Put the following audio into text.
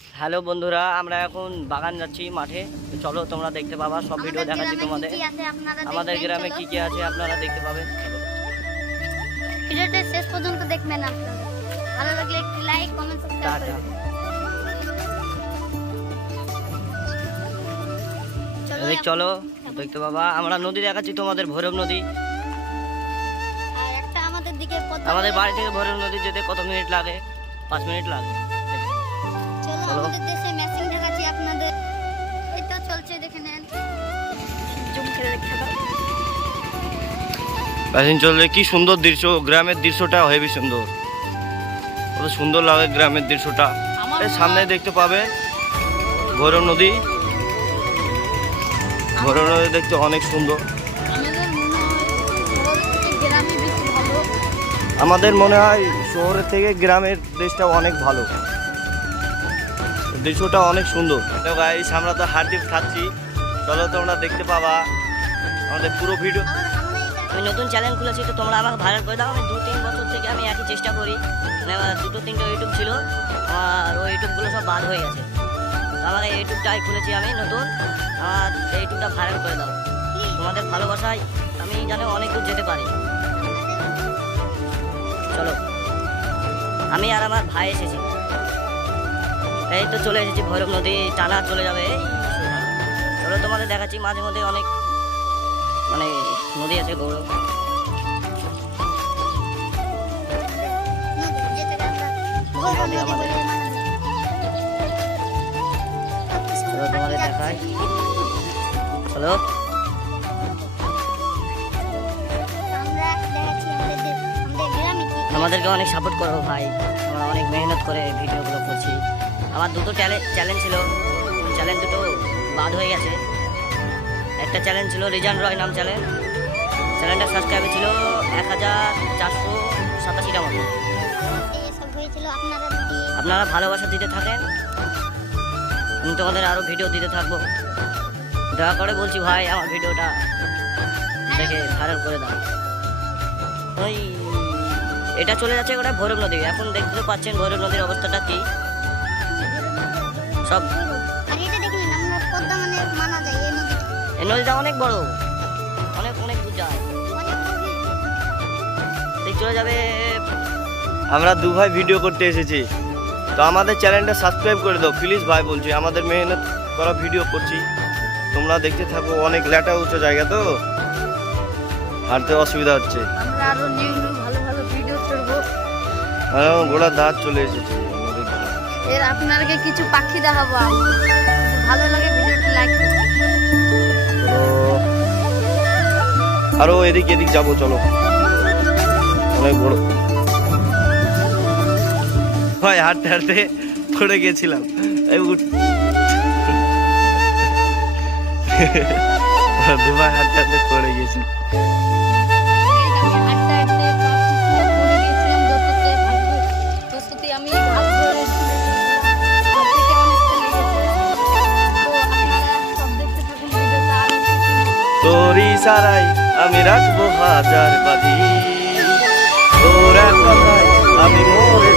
Hello বন্ধুরা, আমরা এখন বাগান যাচ্ছি মাঠে। চলো তোমরা দেখতে পাবা, সব ভিডিও দেখাচ্ছি তোমাদের। আমাদের গ্রামে কি কি আছে আপনারা দেখতে পাবেন। ভিডিওটা শেষ পর্যন্ত দেখবেন আপনারা। ভালো লাগলে একটি লাইক, কমেন্ট, সাবস্ক্রাইব করবেন। চলো দেখতে পাবা, আমরা নদী দেখাচ্ছি তোমাদের, ভৈরব নদী। আর একটা আমাদের দিকে আমাদের বাড়ি থেকে ভৈরব নদী যেতে কত মিনিট লাগে? 5 মিনিট লাগে। চলো আমাদের দেশে ম্যাচিং দেখাচ্ছি আপনাদের। এটা চলছে, দেখে নেন। জুম করে দেখতে পাবেন। মেশিন চললে কি সুন্দর দৃশ্য, গ্রামের দৃশ্যটা হেবি সুন্দর, কত সুন্দর লাগে গ্রামের দৃশ্যটা। এই সামনে দেখতে পাবে ভৈরব নদী। ভৈরব নদী দেখতে অনেক সুন্দর। আমাদের মনে হয় শহরের থেকে গ্রামের দেশটা অনেক ভালো, দৃশ্যটা অনেক সুন্দর। তো গাইস, আমরা তো হার্ডিপ খাচ্ছি, চলো তোমরা দেখতে পাবা আমাদের পুরো ভিডিও। আমি নতুন চ্যানেল খুলেছি, তো তোমরা আমাকে ভাইরাল করে দাও। আমি 2-3 বছর থেকে আমি একই চেষ্টা করি। মানে আমার 2-3টা ইউটিউব ছিল, আর ওই ইউটিউবগুলো সব বাদ হয়ে গেছে। তো আমার এই ইউটিউবটাই খুলেছি আমি নতুন, আমার এই ইউটিউবটা ভাইরাল করে দাও। তোমাদের ভালোবাসায় আমি জানো অনেক দূর যেতে পারি। চলো, আমি আর আমার ভাই এসেছি, এই তো চলে এসেছি ভৈরব নদী, টানা চলে যাবে। চলো তোমাদের দেখাচ্ছি, মাঝে মধ্যে অনেক মানে নদী আছে গৌরব। চলো তোমাদের দেখাই। চলো, আমাদেরকে অনেক সাপোর্ট করো ভাই, আমরা অনেক মেহনত করে ভিডিওগুলো করছি। আমার দুটো চ্যালেঞ্জ ছিল, চ্যালেঞ্জ দুটো বাদ হয়ে গেছে। একটা চ্যালেঞ্জ ছিল রিজান রয় নাম চ্যালেঞ্জ, চ্যানেলটা সাবস্ক্রাইব ছিল 1487টা মতো। আপনারা ভালোবাসা দিতে থাকেন, আমি তোমাদের আরও ভিডিও দিতে থাকবো। দয়া করে বলছি ভাই, আমার ভিডিওটা দেখে ভাইরাল করে দাও। ওই এটা চলে যাচ্ছে ওটা ভৈরব নদী। এখন দেখতে পাচ্ছেন ভৈরব নদীর অবস্থাটা কি, সব এই নদীটা অনেক বড়, অনেক অনেক দূর যায়, চলে যাবে। আমরা দু ভাই ভিডিও করতে এসেছি, তো আমাদের চ্যানেলটা সাবস্ক্রাইব করে দাও প্লিজ ভাই, বলছি। আমাদের মেহনত করা ভিডিও করছি, তোমরা দেখতে থাকো। অনেক ল্যাটা উঁচু জায়গা, তো হাঁটতে অসুবিধা হচ্ছে। আমরা আরো নিউ ভালো ভালো ভিডিও করব। ঘোড়ার দাঁত চলে এসেছে। এর আপনাদেরকে কিছু পাখি দেখাবো। ভালো লাগে ভিডিওটা লাইক করুন। আরো এদিক যাবো, চলো। অনেক বড় ভাই, হাঁটতে হাঁটতে পড়ে গেছিলাম। দুবার হাঁটতে হাঁটতে পড়ে গেছি। তোর ইশারায় আমি রাখবো হাজার বাজি, তোর এক কথায় আমি মরে